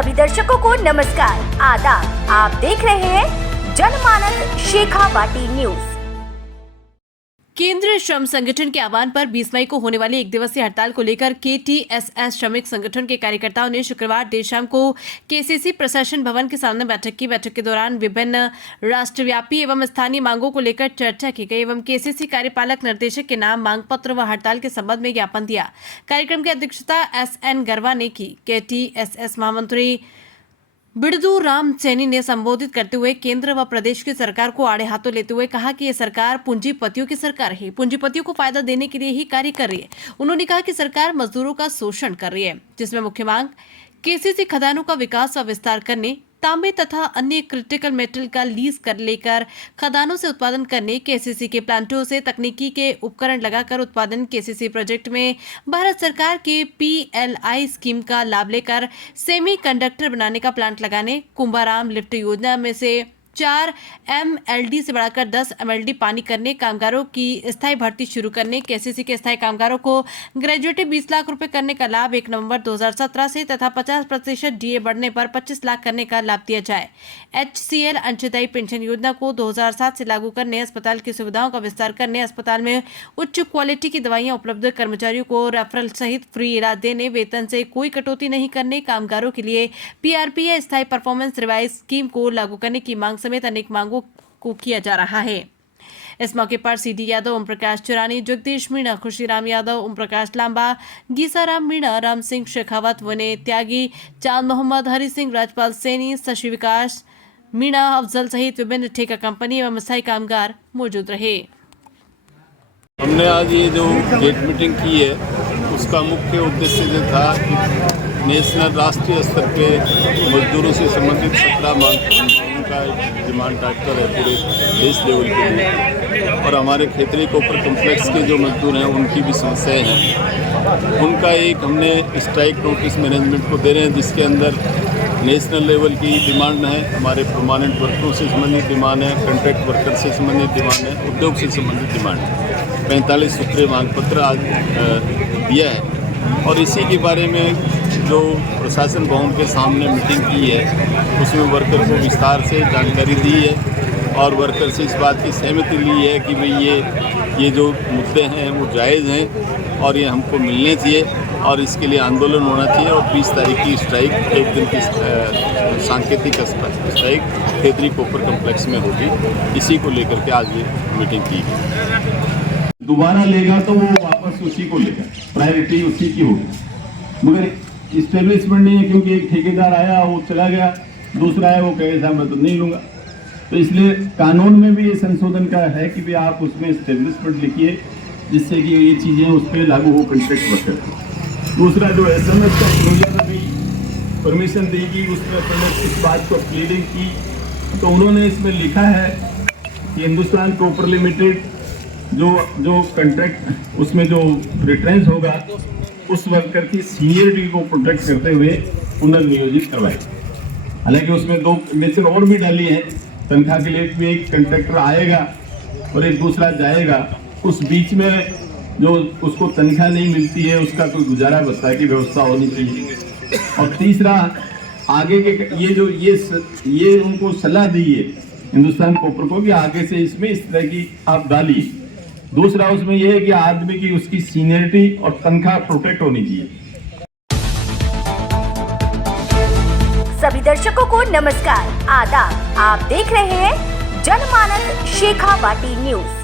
सभी दर्शकों को नमस्कार, आदाब। आप देख रहे हैं जनमानस शेखावाटी न्यूज। केंद्रीय श्रम संगठन के आह्वान पर 20 मई को होने वाली एक दिवसीय हड़ताल को लेकर KTSS श्रमिक संगठन के कार्यकर्ताओं ने शुक्रवार देर शाम को KCC प्रशासन भवन के सामने बैठक की। बैठक के दौरान विभिन्न राष्ट्रव्यापी एवं स्थानीय मांगों को लेकर चर्चा की गई एवं KCC कार्यपालक निर्देशक के नाम मांग पत्र व हड़ताल के संबंध में ज्ञापन दिया। कार्यक्रम की अध्यक्षता SN गरवा ने की। KTSS महामंत्री बिड़दू राम सैनी ने संबोधित करते हुए केंद्र व प्रदेश की सरकार को आड़े हाथों लेते हुए कहा कि ये सरकार पूंजीपतियों की सरकार है, पूंजीपतियों को फायदा देने के लिए ही कार्य कर रही है। उन्होंने कहा कि सरकार मजदूरों का शोषण कर रही है, जिसमें मुख्य मांग KCC खदानों का विकास व विस्तार करने, तांबे तथा अन्य क्रिटिकल मेटल का लीज कर लेकर खदानों से उत्पादन करने, KCC के प्लांटों से तकनीकी के उपकरण लगाकर उत्पादन, KCC प्रोजेक्ट में भारत सरकार के PLI स्कीम का लाभ लेकर सेमी कंडक्टर बनाने का प्लांट लगाने, कुंभाराम लिफ्ट योजना में से 4 MLD से बढ़ाकर 10 MLD पानी करने, कामगारों की स्थायी भर्ती शुरू करने, KCC के स्थायी कामगारों को ग्रेजुएटी 20 लाख रुपए करने का लाभ 1 नवंबर 2017 से तथा 50% DA बढ़ने पर 25 लाख करने का लाभ दिया जाए। HCL अंशदायी पेंशन योजना को 2007 से लागू करने, अस्पताल की सुविधाओं का विस्तार करने, अस्पताल में उच्च क्वालिटी की दवाइयां उपलब्ध, कर्मचारियों को रेफरल सहित फ्री इलाज देने, वेतन से कोई कटौती नहीं करने, कामगारों के लिए PRPA स्थायी परफॉर्मेंस रिवाइज स्कीम को लागू करने की मांग समेत अनेक मांगों को किया जा रहा है। इस मौके पर CD यादव, ओम प्रकाश चुरानी, जगदीश मीणा, खुशीराम यादव, ओम प्रकाश लांबा, गीसाराम मीणा, राम सिंह शेखावत, वने त्यागी, चांद मोहम्मद, हरि सिंह, राजपाल सैनी, शशि विकास मीणा, अफजल सहित विभिन्न ठेका कंपनी एवं स्थायी कामगार मौजूद रहे। हमने आज ये जो गेट मीटिंग की है उसका मुख्य उद्देश्य जो था नेशनल राष्ट्रीय स्तर पे मजदूरों से संबंधित 17 मांग का डिमांड ट्रैक्टर है पूरे देश लेवल के लिए, और हमारे खेतरी कोपर कॉम्प्लेक्स के जो मजदूर हैं उनकी भी समस्याएं हैं। उनका एक हमने स्ट्राइक नोटिस मैनेजमेंट को दे रहे हैं, जिसके अंदर नेशनल लेवल की डिमांड है, हमारे परमानेंट वर्करों से संबंधित डिमांड है, कॉन्ट्रैक्ट वर्कर से संबंधित डिमांड है, उद्योग से संबंधित डिमांड है। 45 सूत्रीय मांग पत्र आज दिया है और इसी के बारे में जो प्रशासन भवन के सामने मीटिंग की है उसमें वर्कर को विस्तार से जानकारी दी है और वर्कर से इस बात की सहमति ली है कि भाई ये जो मुद्दे हैं वो जायज़ हैं और ये हमको मिलने चाहिए और इसके लिए आंदोलन होना चाहिए। और 20 तारीख की स्ट्राइक, एक दिन की सांकेतिक स्ट्राइक खेतरी कोपर कॉम्प्लेक्स में होगी। इसी को लेकर के आज ये मीटिंग की गई। दोबारा लेगा तो वो वापस उसी को लेगा, प्रायोरिटी उसी की होगी, मगर इस्टेब्लिशमेंट नहीं है, क्योंकि एक ठेकेदार आया वो चला गया, दूसरा है वो कहे साहब मैं तो नहीं लूँगा। तो इसलिए कानून में भी ये संशोधन का है कि भाई आप उसमें इस्टेब्लिशमेंट लिखिए जिससे कि ये चीज़ें उस पर लागू हो कॉन्ट्रैक्ट वर्कर। दूसरा जो SMS का क्लोजर अभी परमिशन दी गई उसमें पहले इस बात को प्लीडिंग की, तो उन्होंने इसमें लिखा है कि हिंदुस्तान कोपर लिमिटेड जो कॉन्ट्रैक्ट उसमें जो रिटर्न्स होगा उस वर्कर की सीनियरिटी को प्रोटेक्ट करते हुए पुनर्नियोजित करवाए। हालांकि उसमें 2 कंडीशन और भी डाली है, तनख्वाह के लिए भी एक कॉन्ट्रैक्टर आएगा और एक दूसरा जाएगा, उस बीच में जो उसको तनख्वाह नहीं मिलती है उसका कोई गुजारा बसता की व्यवस्था होनी चाहिए। और तीसरा आगे के ये उनको सलाह दी है हिंदुस्तान कोपर को कि आगे से इसमें इस तरह की आप डालिए। दूसरा उसमें यह है कि आदमी की उसकी सीनियरिटी और तनख्वाह प्रोटेक्ट होनी चाहिए। सभी दर्शकों को नमस्कार, आदाब। आप देख रहे हैं जनमानस शेखावाटी न्यूज।